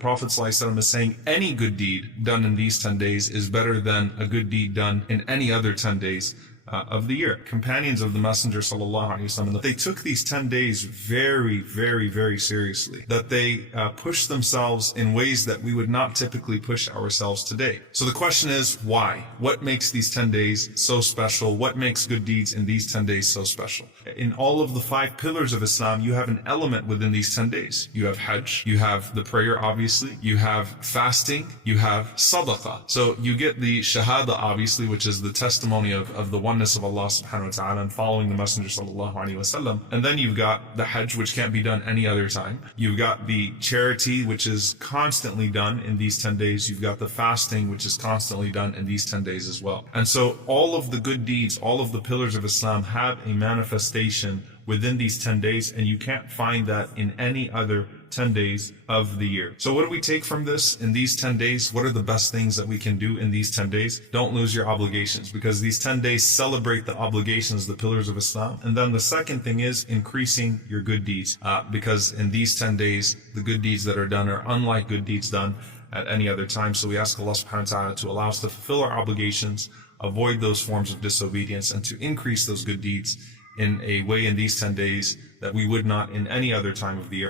Prophet ﷺ is saying any good deed done in these 10 days is better than a good deed done in any other 10 days of the year. Companions of the Messenger ﷺ, they took these 10 days very, very, very seriously. That they pushed themselves in ways that we would not typically push ourselves today. So the question is, why? What makes these 10 days so special? What makes good deeds in these 10 days so special? In all of the 5 pillars of Islam, you have an element within these 10 days. You have Hajj, you have the prayer obviously, you have fasting, you have sadaqah. So you get the Shahada obviously, which is the testimony of the oneness of Allah subhanahu wa ta'ala and following the Messenger sallallahu alaihi wasallam. And then you've got the Hajj, which can't be done any other time. You've got the charity, which is constantly done in these 10 days. You've got the fasting, which is constantly done in these 10 days as well. And so all of the good deeds, all of the pillars of Islam have a manifestation within these 10 days, and you can't find that in any other 10 days of the year. So what do we take from this in these 10 days? What are the best things that we can do in these 10 days? Don't lose your obligations, because these 10 days celebrate the obligations, the pillars of Islam. And then the second thing is increasing your good deeds, because in these 10 days, the good deeds that are done are unlike good deeds done at any other time. So we ask Allah subhanahu wa ta'ala to allow us to fulfill our obligations, avoid those forms of disobedience, and to increase those good deeds in a way in these 10 days that we would not in any other time of the year.